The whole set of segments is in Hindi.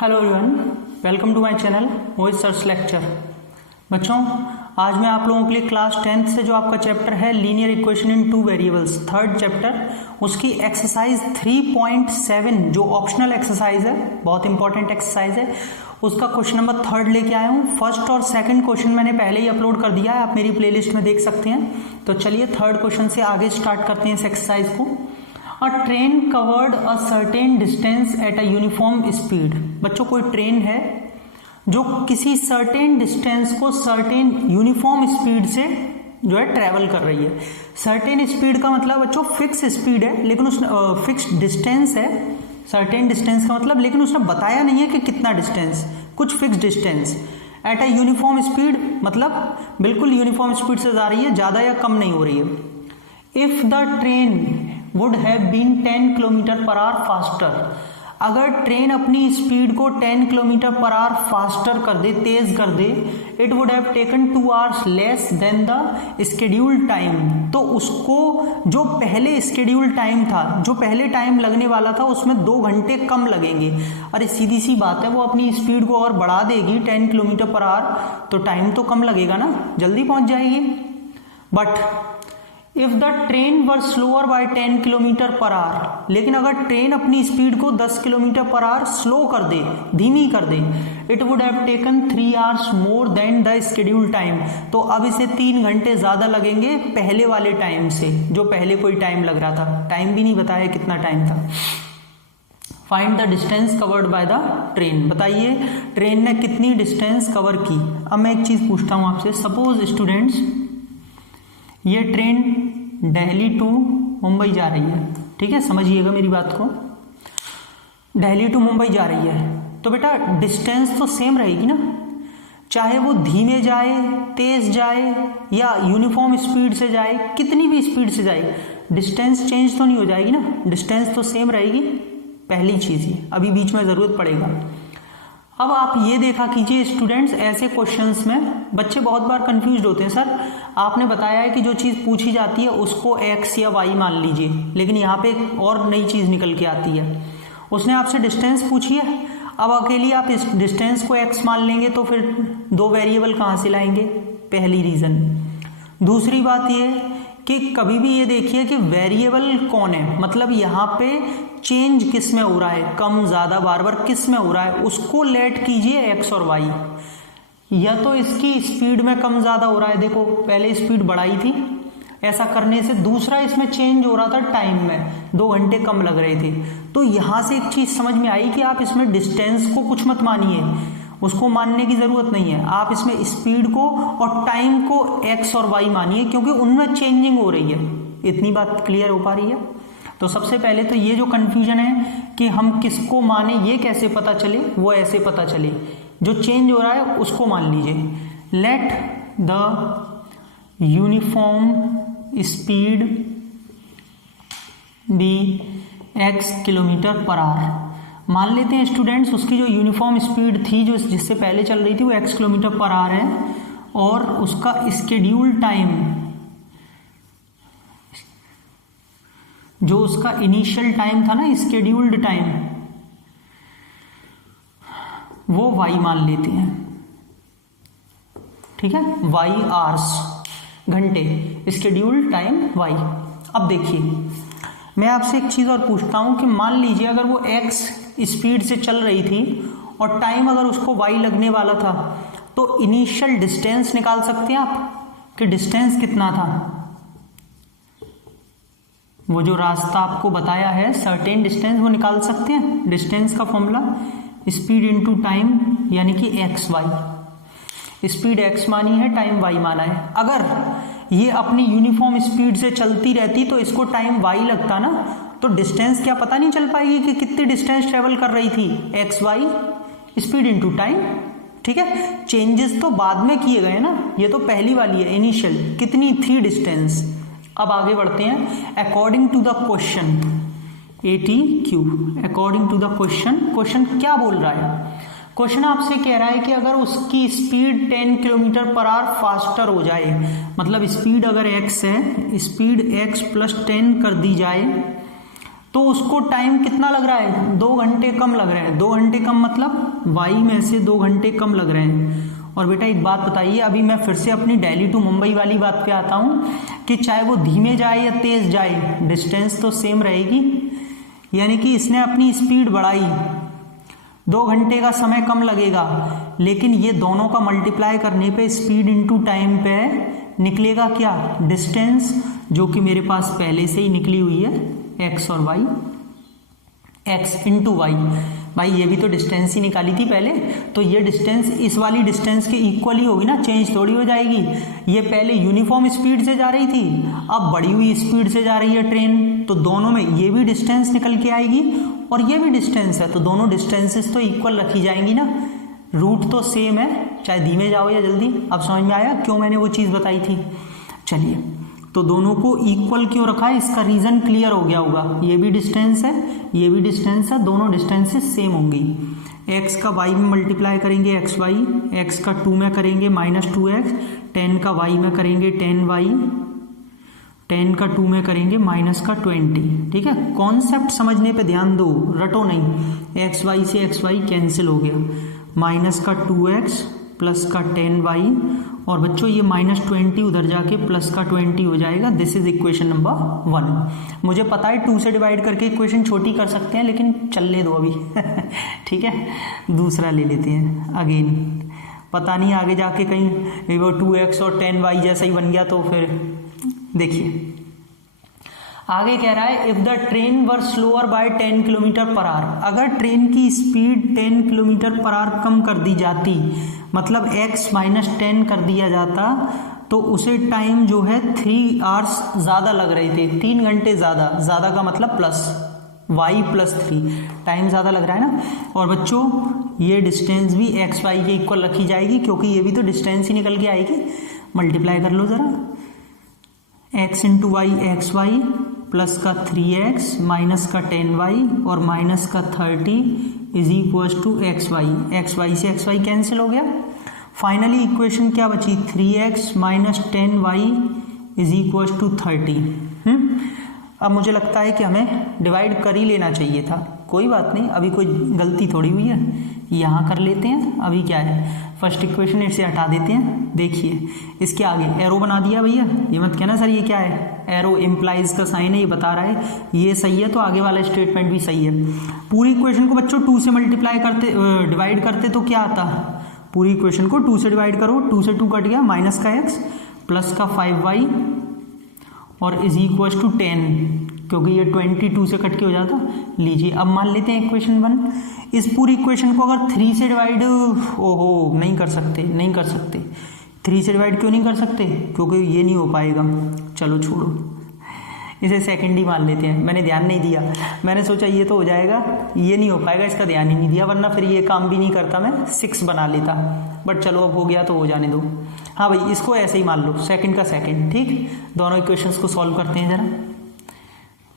Hello everyone, welcome to my channel voice search lecture. बच्चों, आज मैं आप लोगों के लिए क्लास 10th से जो आपका चैप्टर है linear equation in two variables, third chapter, उसकी एक्सरसाइज 3.7 जो ऑप्शनल एक्सरसाइज है, बहुत इंपॉर्टेंट एक्सरसाइज है, उसका क्वेश्चन नंबर 3 लेके आया हूँ। फर्स्ट और सेकंड क्वेश्चन मैंने पहले ही अपलोड कर दिया है, आप मेरी प्लेलिस्ट में देख सकते हैं। तो चलिए थर्ड क्वेश्चन से आगे स्टार्ट करते हैं इस एक्सरसाइज को। अ train covered a certain distance at a uniform speed. बच्चों, कोई ट्रेन है जो किसी सर्टेन डिस्टेंस को सर्टेन यूनिफॉर्म स्पीड से जो है ट्रेवल कर रही है। सर्टेन स्पीड का मतलब बच्चों फिक्स स्पीड है, लेकिन उसने फिक्स डिस्टेंस है। सर्टेन डिस्टेंस का मतलब, लेकिन उसने बताया नहीं है कि कितना डिस्टेंस, कुछ fix distance at a uniform speed, मतलब बिल्कुल यूनिफॉर्म स्पीड से जा रही है, ज्यादा या कम नहीं हो रही है। If the train would have been 10 kilometre per hour faster, अगर ट्रेन अपनी स्पीड को 10 किलोमीटर पर आवर फास्टर कर दे, तेज कर दे, it would have taken 2 hours less than the scheduled time, तो उसको जो पहले स्केड्यूल्ड टाइम था, जो पहले टाइम लगने वाला था, उसमें 2 घंटे कम लगेंगे। अरे सीधी सी बात है, वो अपनी स्पीड को और बढ़ा देगी 10 किलोमीटर पर आवर, तो टाइम तो कम लगेगा ना, जल्दी पहुंच जाएगी। But if the train were slower by 10 kilometre per hour, लेकिन अगर ट्रेन अपनी स्पीड को 10 किलोमीटर पर आवर स्लो कर दे, धीमी कर दे, it would have taken 3 hours more than the schedule time, तो अब इसे 3 घंटे ज्यादा लगेंगे पहले वाले टाइम से, जो पहले कोई टाइम लग रहा था। टाइम भी नहीं बताया कितना टाइम था। Find the distance covered by the train, बताइए ट्रेन ने कितनी डिस्टेंस कवर की। अब मैं एक चीज पूछता हूं आपसे, सपोज स्टूडेंट्स ये ट्रेन दिल्ली टू मुंबई जा रही है, ठीक है, समझिएगा मेरी बात को, दिल्ली टू मुंबई जा रही है, तो बेटा डिस्टेंस तो सेम रहेगी ना, चाहे वो धीमे जाए, तेज जाए या यूनिफॉर्म स्पीड से जाए, कितनी भी स्पीड से जाए, डिस्टेंस चेंज तो नहीं हो जाएगी ना, डिस्टेंस तो सेम रहेगी। पहली चीज ही अभी बीच में जरूरत पड़ेगा। अब आप ये देखा कीजिए स्टूडेंट्स, ऐसे क्वेश्चंस में बच्चे बहुत बार कंफ्यूज होते हैं, सर आपने बताया है कि जो चीज़ पूछी जाती है उसको x या y मान लीजिए, लेकिन यहाँ पे एक और नई चीज़ निकल के आती है। उसने आपसे डिस्टेंस पूछी है, अब अकेली आप इस डिस्टेंस को x मान लेंगे तो फिर 2 वेरिएबल कहाँ से लाएंगे, पहली रीज़न। दूसरी बात ये कि कभी भी ये देखिए कि वेरिएबल कौन है, मतलब यहाँ पे चेंज किस में हो रहा है, कम ज़्यादा बार बार किस में हो रहा है, उसको लेट कीजिए x और y। या तो इसकी स्पीड में कम ज़्यादा हो रहा है, देखो पहले स्पीड बढ़ाई थी, ऐसा करने से दूसरा इसमें चेंज हो रहा था टाइम में, 2 घंटे कम लग रहे थे। तो यहाँ से एक चीज़ समझ में आई कि आप इसमें डिस्टेंस को कुछ मत मानिए, उसको मानने की ज़रूरत नहीं है, आप इसमें स्पीड को और टाइम को x और y मानिए, क्योंकि उनमें चेंजिंग हो रही है। इतनी बात क्लियर हो पा रही है? तो सबसे पहले तो ये जो कन्फ्यूजन है कि हम किसको माने, ये कैसे पता चले, वो ऐसे पता चले, जो चेंज हो रहा है उसको मान लीजिए। Let the uniform speed be x kilometre per hour. मान लेते हैं स्टूडेंट्स उसकी जो यूनिफॉर्म स्पीड थी, जो जिससे पहले चल रही थी, वो x किलोमीटर पर आवर है, और उसका स्केड्यूल टाइम, जो उसका इनिशियल टाइम था ना, स्केड्यूल्ड टाइम, वो y मान लेते हैं, ठीक है, y आवर्स, घंटे, स्केड्यूल्ड टाइम y। अब देखिए मैं आपसे एक चीज और पूछता हूं कि मान लीजिए अगर वो x स्पीड से चल रही थी और टाइम अगर उसको y लगने वाला था, तो इनिशियल डिस्टेंस निकाल सकते हैं आप कि डिस्टेंस कितना था। वो जो रास्ता आपको बताया है सर्टेन डिस्टेंस, वो निकाल सकते हैं। डिस्टेंस का फॉर्मूला स्पीड इनटू टाइम, यानी कि एक्स वाई, स्पीड एक्स मानी है, टाइम वाई माना है। अगर ये अपनी यूनिफॉर्म स्पीड से चलती रहती तो इसको टाइम वाई लगता ना, तो डिस्टेंस क्या पता नहीं चल पाएगी कि कितनी डिस्टेंस ट्रेवल कर रही थी, X Y, speed into time, ठीक है। चेंजेस तो बाद में किए गए ना, ये तो पहली वाली है इनिशियल, कितनी थी डिस्टेंस। अब आगे बढ़ते हैं। According to the question ATQ, according to the question, question क्या बोल रहा है? क्वेश्चन आपसे कह रहा है कि अगर उसकी speed 10 kilometre per hour faster हो जाए, मतलब स्पीड अगर x है, स्पीड x प्लस 10 कर दी जाए, तो उसको टाइम कितना लग रहा है, 2 घंटे कम लग रहा है। 2 घंटे कम मतलब y में से 2 घंटे कम लग रहे हैं। और बेटा एक बात बताइए, अभी मैं फिर से अपनी दिल्ली टू मुंबई वाली बात पे आता हूँ कि चाहे वो धीमे जाए या तेज जाए, डिस्टेंस तो सेम रहेगी। यानी कि इसने अपनी स्पीड बढ़ाई, 2 घंटे का समय कम लगेगा, लेकिन ये दोनों का मल्टीप्लाई करने पे स्पीड इनटू टाइम पे निकलेगा क्या, डिस्टेंस, जो कि मेरे पास पहले से ही निकली हुई है, x और y, x इंटू वाई। भाई ये भी तो डिस्टेंस ही निकाली थी पहले, तो ये डिस्टेंस इस वाली डिस्टेंस के इक्वल ही होगी ना, चेंज थोड़ी हो जाएगी। ये पहले यूनिफॉर्म स्पीड से जा रही थी, अब बढ़ी हुई स्पीड से जा रही है ट्रेन, तो दोनों में ये भी डिस्टेंस निकल के आएगी और ये भी डिस्टेंस है, तो दोनों डिस्टेंसेस तो इक्वल रखी जाएंगी ना, रूट तो सेम है, चाहे धीमे जाओ या जल्दी। अब समझ में आया क्यों मैंने वो चीज़ बताई थी। चलिए, तो दोनों को इक्वल क्यों रखा है, इसका रीजन क्लियर हो गया होगा। ये भी डिस्टेंस है, ये भी डिस्टेंस है, दोनों डिस्टेंसेस सेम होंगी। x का y में मल्टीप्लाई करेंगे xy, x का 2 में करेंगे -2x, 10 का y में करेंगे 10y, 10 का 2 में करेंगे -20। ठीक है, कॉन्सेप्ट समझने पे ध्यान दो, रटो नहीं। xy से xy कैंसिल हो गया, माइनस का 2x प्लस का 10y, और बच्चों ये -20 उधर जाके प्लस का 20 हो जाएगा। This is equation number 1। मुझे पता है 2 से डिवाइड करके इक्वेशन छोटी कर सकते हैं, लेकिन चलने दो अभी ठीक है, दूसरा ले लेते हैं अगेन। पता नहीं आगे जाके कहीं वो 2x और 10y जैसा ही बन गया तो फिर देखिए आगे कह रहा है, if the train were slower by 10 kilometre per hour, अगर ट्रेन की स्पीड 10 किलोमीटर पर आवर कम कर दी जाती, मतलब x -10 कर दिया जाता, तो उसे टाइम जो है 3 आवर्स ज़्यादा लग रहे थे, 3 घंटे ज़्यादा। ज़्यादा का मतलब प्लस y + 3, टाइम ज़्यादा लग रहा है ना। और बच्चों ये डिस्टेंस भी x y के इक्वल रखी जाएगी, क्योंकि ये भी तो डिस्टेंस ही निकल के आएगी। मल्टीप्लाई कर लो ज़रा, x into Y xy plus का 3x माइनस का 10y और माइनस का 30 is equals to xy। xy से xy कैंसिल हो गया। फाइनली इक्वेशन क्या बची, 3x minus 10y is equals to 30। अब मुझे लगता है कि हमें डिवाइड कर ही लेना चाहिए था, कोई बात नहीं, अभी कोई गलती थोड़ी हुई है, यहाँ कर लेते हैं। अभी क्या है, फर्स्ट इक्वेशन इससे हटा देते हैं। देखिए इसके आगे एरो बना दिया भैया, ये मत कहना सर ये क्या है, एरो इम्प्लाइज का साइन है, ये बता रहा है ये सही है, तो आगे वाला स्टेटमेंट भी सही है। पूरी इक्वेशन को बच्चों 2 से मल्टीप्लाई करते, डिवाइड करते तो क्या आता, पूरी इक्वेशन को 2 से डिवाइड करो, 2 से 2 कट गया, माइनस का x प्लस का 5y और इज इक्वल्स टू 10, क्योंकि ये 22 से कट के हो जाता। लीजिए अब मान लेते हैं इक्वेशन 1। इस पूरी इक्वेशन को अगर 3 से डिवाइड, ओहो नहीं कर सकते, नहीं कर सकते। 3 से डिवाइड क्यों नहीं कर सकते, क्योंकि ये नहीं हो पाएगा। चलो छोड़ो, इसे सेकंड ही मान लेते हैं। मैंने ध्यान नहीं दिया, मैंने सोचा ये तो हो जाएगा, ये नहीं हो पाएगा, इसका ध्यान ही नहीं दिया, वरना फिर ये काम भी नहीं करता, मैं 6 बना लेता। बट चलो अब हो गया तो हो जाने दो। हाँ भाई इसको ऐसे ही मान लो, सेकंड का सेकंड। ठीक, दोनों इक्वेशंस को सॉल्व करते हैं जरा।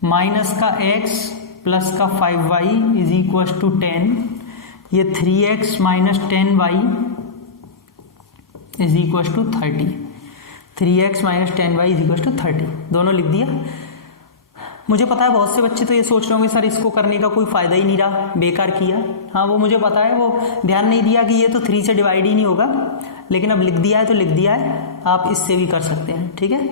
माइनस का x प्लस का 5y इज इक्वल टू 10, ये 3x minus 10y is equal to 30। 3x minus 10y is equal to 30, दोनों लिख दिया। मुझे पता है बहुत से बच्चे तो ये सोच रहे होंगे सर इसको करने का कोई फायदा ही नहीं रहा, बेकार किया। हाँ वो मुझे पता है, वो ध्यान नहीं दिया कि ये तो 3 से डिवाइड ही नहीं होगा, लेकिन अब लिख दिया है तो लिख दिया है, आप इससे भी कर सकते हैं। ठीक है,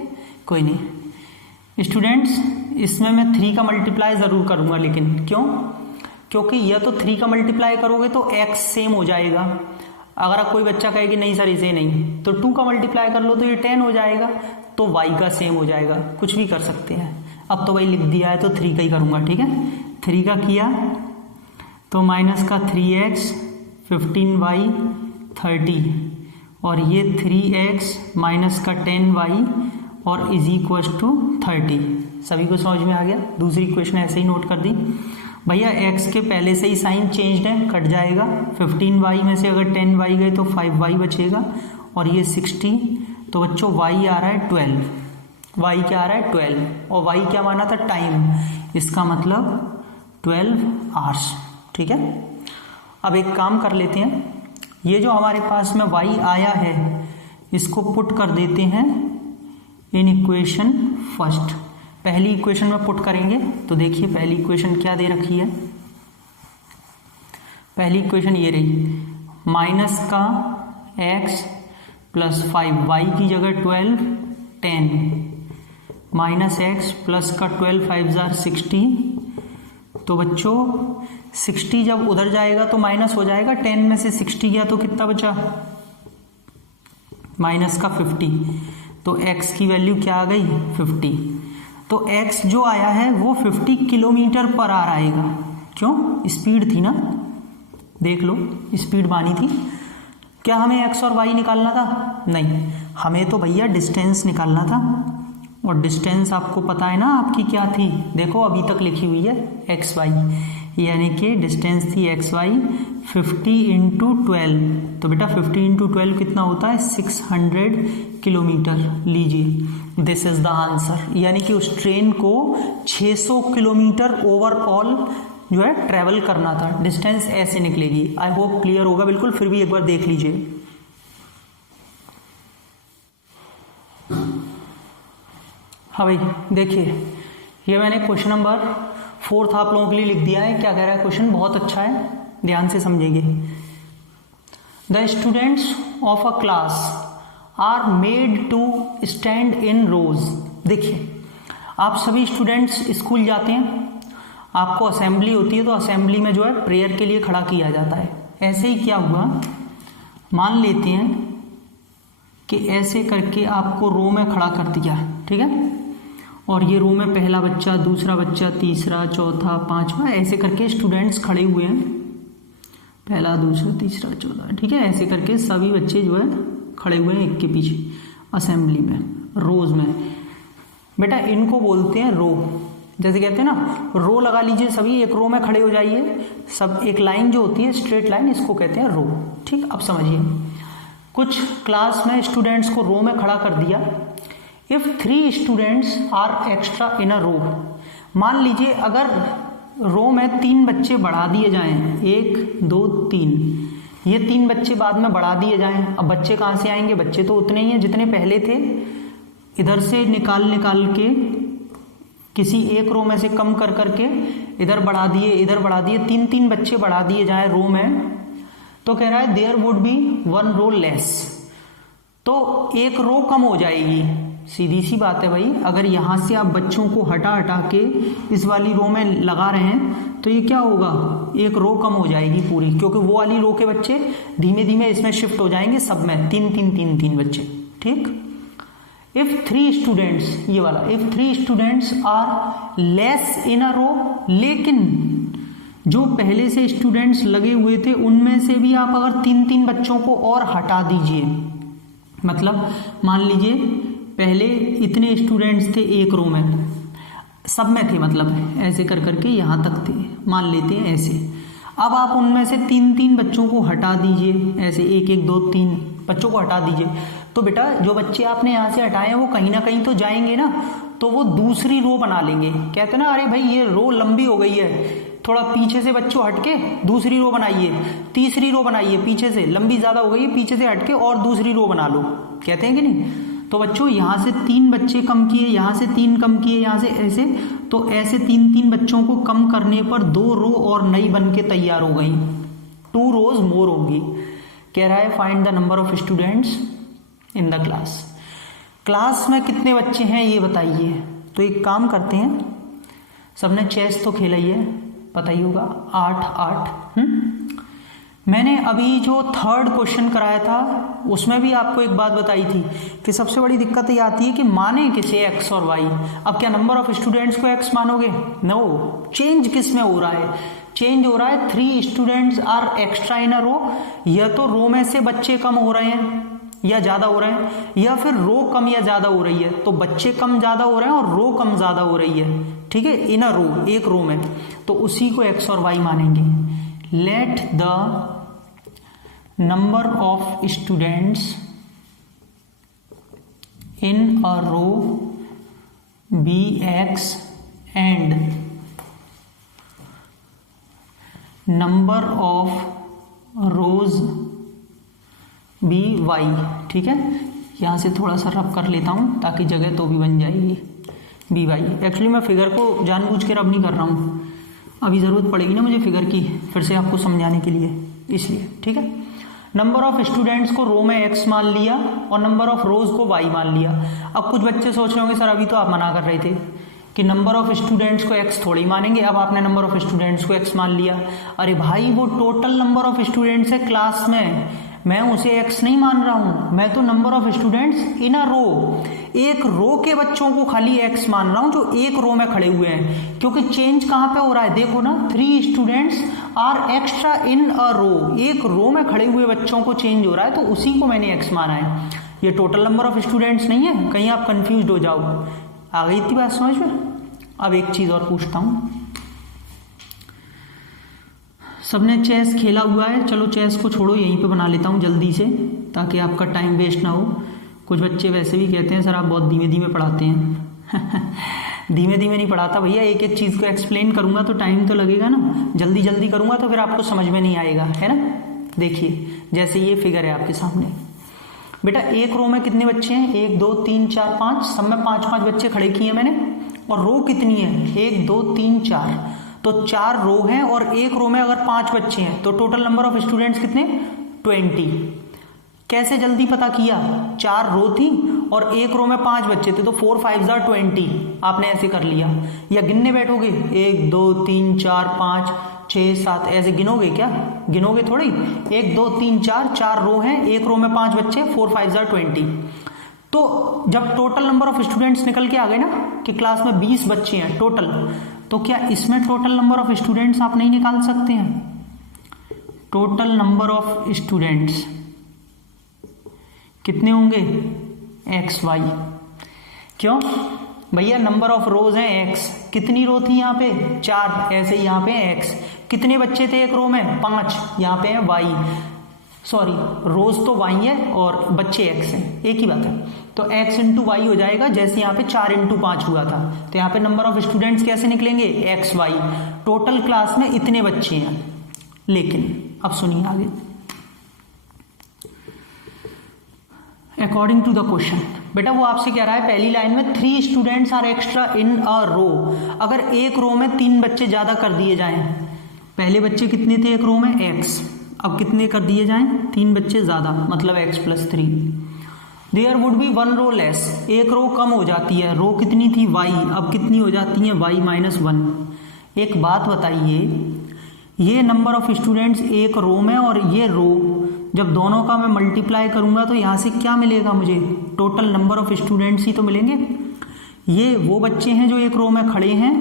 कोई नहीं। स्टूडेंट्स इसमें मैं 3 का मल्टीप्लाई ज़रूर करूँगा, लेकिन क्यों, क्योंकि यह तो 3 का मल्टीप्लाई करोगे तो x सेम हो जाएगा। अगर आप कोई बच्चा कहे कि नहीं सर इसे नहीं, तो 2 का मल्टीप्लाई कर लो तो ये 10 हो जाएगा, तो y का सेम हो जाएगा, कुछ भी कर सकते हैं। अब तो भाई लिख दिया है तो 3 का ही करूँगा। ठीक है, 3 का किया तो माइनस का 3x 15y 30 और ये 3x माइनस का 10y और इज इक्वल टू 30। सभी को समझ में आ गया। दूसरी इक्वेशन ऐसे ही नोट कर दी भैया, x के पहले से ही साइन चेंज्ड है, कट जाएगा। 15y में से अगर 10y गए तो 5y बचेगा और ये 60, तो बच्चों y आ रहा है 12, y क्या आ रहा है 12, और y क्या माना था, टाइम, इसका मतलब 12 आवर्स। ठीक है, अब एक काम कर लेते हैं, ये जो हमारे पास में y आया है इसको पुट कर देते हैं इन इक्वेशन फर्स्ट। पहली इक्वेशन में पुट करेंगे तो देखिए पहली इक्वेशन क्या दे रखी है, पहली इक्वेशन ये रही, माइनस का x प्लस 5, वाई की जगह 12 10, माइनस एक्स प्लस का 12 5 60। तो बच्चों 60 जब उधर जाएगा तो माइनस हो जाएगा, 10 में से 60 गया तो कितना बचा, माइनस का 50। तो x की वैल्यू क्या आ गई, 50। तो x जो आया है वो 50 किलोमीटर पर आवर आएगा। क्यों, स्पीड थी ना, देख लो स्पीड मानी थी। क्या हमें x और y निकालना था, नहीं, हमें तो भैया डिस्टेंस निकालना था। और डिस्टेंस आपको पता है ना आपकी क्या थी, देखो अभी तक लिखी हुई है एक्स वाई, यानी कि डिस्टेंस थी एक्स वाई 50 इंटू 12। तो बेटा 50 इंटू 12 कितना होता है, 600 किलोमीटर। लीजिए दिस इज द आंसर, यानी कि उस ट्रेन को 600 किलोमीटर ओवरऑल जो है ट्रेवल करना था। डिस्टेंस ऐसे निकलेगी। आई होप क्लियर होगा बिल्कुल, फिर भी एक बार देख लीजिए। हाँ भाई देखिए, ये मैंने क्वेश्चन नंबर 4 आप लोगों के लिए लिख दिया है। क्या कह रहा है क्वेश्चन, बहुत अच्छा है, ध्यान से समझेंगे। The students of a class are made to stand in rows. देखिए आप सभी स्टूडेंट्स स्कूल जाते हैं, आपको असेंबली होती है, तो असेंबली में जो है प्रेयर के लिए खड़ा किया जाता है। ऐसे ही क्या हुआ, मान लेते हैं कि ऐसे करके आपको रो में खड़ा कर दिया, ठीक है, और ये रो में पहला बच्चा, दूसरा बच्चा, तीसरा, चौथा, पांचवा, ऐसे करके स्टूडेंट्स खड़े हुए हैं, पहला, दूसरा, तीसरा, चौथा, ठीक है, ऐसे करके सभी बच्चे जो है खड़े हुए हैं एक के पीछे असेंबली में, रोज में। बेटा इनको बोलते हैं रो। जैसे कहते हैं ना रो लगा लीजिए, सभी एक रो में खड़े हो जाइए, सब एक लाइन जो होती है स्ट्रेट लाइन, इसको कहते हैं रो। ठीक, अब समझिए, कुछ क्लास में स्टूडेंट्स को रो में खड़ा कर दिया। If 3 students are extra in a रो, मान लीजिए अगर रो में 3 बच्चे बढ़ा दिए जाएं, 1 2 3, ये 3 बच्चे बाद में बढ़ा दिए जाएं। अब बच्चे कहाँ से आएंगे, बच्चे तो उतने ही हैं जितने पहले थे, इधर से निकाल के किसी एक रो में से कम कर करके इधर बढ़ा दिए, इधर बढ़ा दिए, 3 बच्चे बढ़ा दिए जाए रो में, तो कह रहा है there would be 1 row less, तो एक रो कम हो जाएगी। सीधी सी बात है भाई, अगर यहां से आप बच्चों को हटा के इस वाली रो में लगा रहे हैं तो ये क्या होगा, एक रो कम हो जाएगी पूरी, क्योंकि वो वाली रो के बच्चे धीमे धीमे इसमें शिफ्ट हो जाएंगे, सब में 3 बच्चे। ठीक, इफ 3 स्टूडेंट्स, ये वाला, if 3 students are less in a row, लेकिन जो पहले से स्टूडेंट्स लगे हुए थे उनमें से भी आप अगर 3 बच्चों को और हटा दीजिए, मतलब मान लीजिए पहले इतने स्टूडेंट्स थे एक रो में, सब में थे, मतलब ऐसे कर करके यहां तक थे, मान लेते हैं ऐसे। अब आप उनमें से 3 बच्चों को हटा दीजिए, ऐसे 1 1 2 3 बच्चों को हटा दीजिए, तो बेटा जो बच्चे आपने यहाँ से हटाए हैं वो कहीं ना कहीं तो जाएंगे ना, तो वो दूसरी रो बना लेंगे। कहते ना अरे भाई ये रो लंबी हो गई है, थोड़ा पीछे से बच्चों हटके दूसरी रो बनाइए, तीसरी रो बनाइए, पीछे से लंबी ज्यादा हो गई है, पीछे से हटके और दूसरी रो बना लो, कहते हैं कि नहीं। तो बच्चों यहाँ से 3 बच्चे कम किए, यहाँ से 3 कम किए, यहाँ से ऐसे, तो ऐसे 3 बच्चों को कम करने पर 2 रो और नई बन के तैयार हो गई, 2 रोज मोर होगी। कह रहा है find the number of students in the class, class में कितने बच्चे हैं ये बताइए। तो एक काम करते हैं, सबने चेस तो खेला ही है, पता ही होगा, 8 8। मैंने अभी जो 3rd क्वेश्चन कराया था उसमें भी आपको एक बात बताई थी कि सबसे बड़ी दिक्कत ये आती है कि माने किसे x और y। अब क्या नंबर ऑफ स्टूडेंट्स को x मानोगे, नो, चेंज किस में हो रहा है, चेंज हो रहा है 3 students are extra in a रो, या तो रो में से बच्चे कम हो रहे हैं या ज्यादा हो रहे हैं, या फिर रो कम या ज्यादा हो रही है, तो बच्चे कम ज्यादा हो रहे हैं और रो कम ज्यादा हो रही है, ठीक है, इन अ रो, एक रो में, तो उसी को x और y मानेंगे। Let the number of students in a row be x and number of rows be y. ठीक है, यहां से थोड़ा सा रब कर लेता हूं ताकि जगह तो भी बन जाएगी, बी वाई। एक्चुअली मैं फिगर को जानबूझ के रब नहीं कर रहा हूं, अभी ज़रूरत पड़ेगी ना मुझे फिगर की फिर से आपको समझाने के लिए, इसलिए ठीक है। नंबर ऑफ स्टूडेंट्स को रो में एक्स मान लिया और नंबर ऑफ रोज को वाई मान लिया। अब कुछ बच्चे सोच रहे होंगे सर अभी तो आप मना कर रहे थे कि नंबर ऑफ स्टूडेंट्स को एक्स थोड़ी मानेंगे, अब आपने नंबर ऑफ स्टूडेंट्स को एक्स मान लिया। अरे भाई वो टोटल नंबर ऑफ स्टूडेंट्स है क्लास में, मैं उसे एक्स नहीं मान रहा हूं, मैं तो number of students in a रो, एक रो के बच्चों को खाली एक्स मान रहा हूं जो एक रो में खड़े हुए हैं। क्योंकि चेंज कहां पे हो रहा है देखो ना, 3 students are extra in a रो, एक रो में खड़े हुए बच्चों को चेंज हो रहा है तो उसी को मैंने एक्स माना है। ये टोटल नंबर ऑफ स्टूडेंट्स नहीं है, कहीं आप कंफ्यूज हो जाओ। आ गई इतनी बात समझ में? अब एक चीज और पूछता हूं, सबने चेस खेला हुआ है, चलो चेस को छोड़ो यहीं पे बना लेता हूँ जल्दी से ताकि आपका टाइम वेस्ट ना हो। कुछ बच्चे वैसे भी कहते हैं सर आप बहुत धीमे धीमे पढ़ाते हैं धीमे धीमे नहीं पढ़ाता भैया, एक एक चीज़ को एक्सप्लेन करूँगा तो टाइम तो लगेगा ना, जल्दी जल्दी करूँगा तो फिर आपको समझ में नहीं आएगा, है ना। देखिए जैसे ये फिगर है आपके सामने, बेटा एक रो में कितने बच्चे हैं, 1 2 3 4 5, सब में 5-5 बच्चे खड़े किए हैं मैंने, और रो कितनी है 1 2 3 4, तो 4 रो हैं और एक रो में अगर 5 बच्चे हैं तो टोटल नंबर ऑफ स्टूडेंट्स कितने 20। कैसे जल्दी पता किया, 4 रो थी और एक रो में 5 बच्चे थे तो 4 5 20, आपने ऐसे कर लिया। या गिनने बैठोगे 1 2 3 4 5 6 7 ऐसे गिनोगे क्या, गिनोगे थोड़ी, 1 2 3 4 रो हैं, एक रो में 5 बच्चे, 4 5 20। तो जब टोटल नंबर ऑफ स्टूडेंट्स निकल के आ गए ना कि क्लास में 20 बच्चे हैं टोटल, तो क्या इसमें टोटल नंबर ऑफ स्टूडेंट्स आप नहीं निकाल सकते हैं? टोटल नंबर ऑफ स्टूडेंट्स कितने होंगे एक्स वाई, क्यों भैया नंबर ऑफ रोज हैं एक्स, कितनी रो थी यहाँ पे 4, ऐसे यहाँ पे एक्स, कितने बच्चे थे एक रो में 5, यहाँ पे है वाई, सॉरी रोज तो वाई है और बच्चे एक्स हैं, एक ही बात है, तो एक्स इंटू वाई हो जाएगा, जैसे यहाँ पे 4 इंटू 5 हुआ था, तो यहाँ पे नंबर ऑफ स्टूडेंट्स कैसे निकलेंगे एक्स वाई, टोटल क्लास में इतने बच्चे हैं। लेकिन अब सुनिए आगे, अकॉर्डिंग टू द क्वेश्चन, बेटा वो आपसे कह रहा है पहली लाइन में 3 students are extra in a row, अगर एक रो में 3 बच्चे ज्यादा कर दिए जाएं, पहले बच्चे कितने थे एक रो में एक्स, अब कितने कर दिए जाएं 3 बच्चे ज्यादा, मतलब x + 3, there would be 1 row less, एक रो कम हो जाती है, रो कितनी थी y, अब कितनी हो जाती है y - 1। एक बात बताइए, ये नंबर ऑफ स्टूडेंट्स एक रो में और ये रो, जब दोनों का मैं मल्टीप्लाई करूंगा तो यहाँ से क्या मिलेगा मुझे, टोटल नंबर ऑफ स्टूडेंट्स ही तो मिलेंगे। ये वो बच्चे हैं जो एक रो में खड़े हैं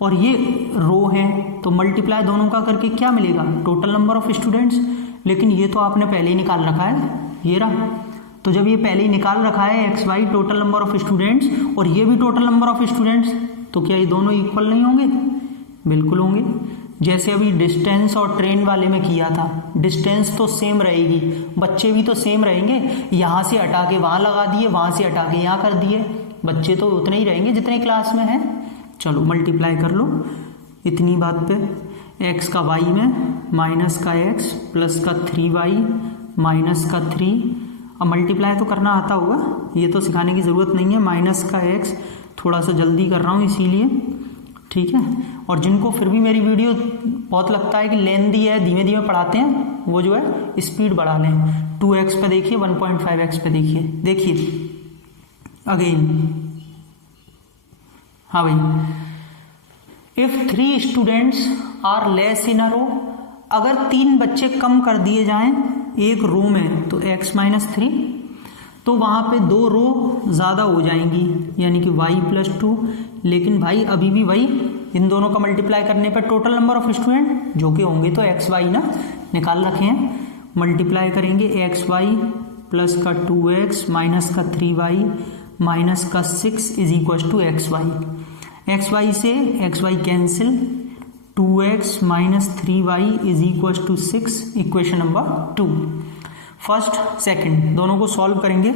और ये रो हैं, तो मल्टीप्लाई दोनों का करके क्या मिलेगा, टोटल नंबर ऑफ स्टूडेंट्स। लेकिन ये तो आपने पहले ही निकाल रखा है, ये रहा, तो जब ये पहले ही निकाल रखा है x y total number of students और ये भी टोटल नंबर ऑफ स्टूडेंट्स, तो क्या ये दोनों इक्वल नहीं होंगे, बिल्कुल होंगे। जैसे अभी डिस्टेंस और ट्रेन वाले में किया था, डिस्टेंस तो सेम रहेगी, बच्चे भी तो सेम रहेंगे, यहाँ से हटा के वहाँ लगा दिए, वहाँ से हटा के यहाँ कर दिए, बच्चे तो उतने ही रहेंगे जितने क्लास में हैं। चलो मल्टीप्लाई कर लो इतनी बात पे, x का y में माइनस का x प्लस का 3y माइनस का 3, अब मल्टीप्लाई तो करना आता होगा, ये तो सिखाने की ज़रूरत नहीं है, माइनस का x, थोड़ा सा जल्दी कर रहा हूँ इसीलिए, ठीक है। और जिनको फिर भी मेरी वीडियो बहुत लगता है कि लेंदी है, धीमे धीमे पढ़ाते हैं, वो जो है स्पीड बढ़ा लें, 2x पे देखिए, 1.5x पे देखिए अगेन, हाँ भाई, if 3 students are less in a row, अगर 3 बच्चे कम कर दिए जाएं एक रो में तो x - 3, तो वहां पे 2 रो ज्यादा हो जाएंगी, यानी कि y + 2। लेकिन भाई अभी भी वही, इन दोनों का मल्टीप्लाई करने पर टोटल नंबर ऑफ स्टूडेंट जो कि होंगे तो एक्स वाई ना निकाल रखे हैं, मल्टीप्लाई करेंगे एक्स वाई प्लस का 2x माइनस का 3y माइनस का 6 = एक्स वाई, एक्स वाई से x y cancel, 2x - 3y = 6, equation number 2। First second दोनों को सॉल्व करेंगे,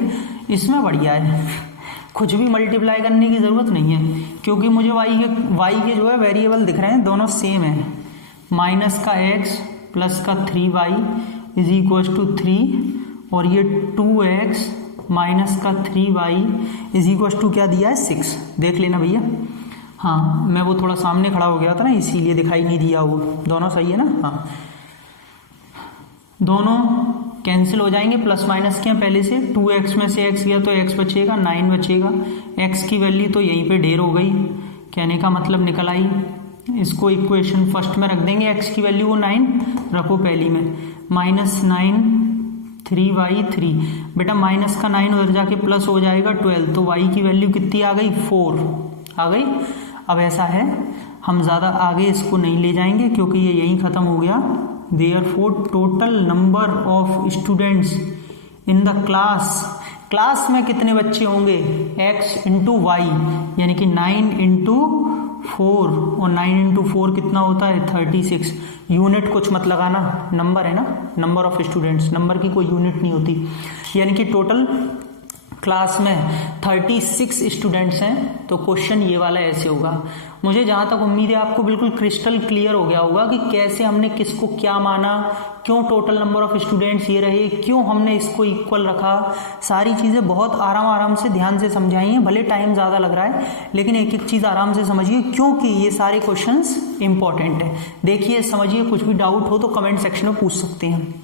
इसमें बढ़िया है, कुछ भी मल्टीप्लाई करने की ज़रूरत नहीं है, क्योंकि मुझे y के जो है वेरिएबल दिख रहे हैं, दोनों सेम है, माइनस का x प्लस का 3y = 3 और ये 2x माइनस का 3y = क्या दिया है 6, देख लेना भैया, हाँ, मैं वो थोड़ा सामने खड़ा हो गया था ना, इसीलिए दिखाई नहीं दिया। वो दोनों सही है ना? हाँ, दोनों कैंसिल हो जाएंगे, प्लस माइनस के पहले से। 2x में से x गया तो x बचेगा, 9 बचेगा। x की वैल्यू तो यहीं पे ढेर हो गई, कहने का मतलब निकल आई। इसको इक्वेशन फर्स्ट में रख देंगे, x की वैल्यू वो 9 रखो पहली में, -9 3y3। बेटा माइनस का 9 उधर जाके प्लस हो जाएगा 12, तो y की वैल्यू कितनी आ गई? 4 आ गई। अब ऐसा है, हम ज़्यादा आगे इसको नहीं ले जाएंगे क्योंकि ये यहीं ख़त्म हो गया। Therefore total number of students in the class में कितने बच्चे होंगे? x इंटू वाई, यानी कि 9 इंटू 4, और 9 इंटू 4 कितना होता है? 36। यूनिट कुछ मत लगाना, नंबर है ना, नंबर ऑफ स्टूडेंट्स, नंबर की कोई यूनिट नहीं होती। यानी कि टोटल क्लास में 36 स्टूडेंट्स हैं। तो क्वेश्चन ये वाला ऐसे होगा। मुझे जहाँ तक उम्मीद है आपको बिल्कुल क्रिस्टल क्लियर हो गया होगा कि कैसे हमने किसको क्या माना, क्यों टोटल नंबर ऑफ स्टूडेंट्स ये रहे, क्यों हमने इसको इक्वल रखा। सारी चीज़ें बहुत आराम से ध्यान से समझाई हैं। भले टाइम ज़्यादा लग रहा है, लेकिन एक एक चीज़ आराम से समझिए, क्योंकि ये सारे क्वेश्चंस इंपॉर्टेंट है। देखिए, समझिए, कुछ भी डाउट हो तो कमेंट सेक्शन में पूछ सकते हैं।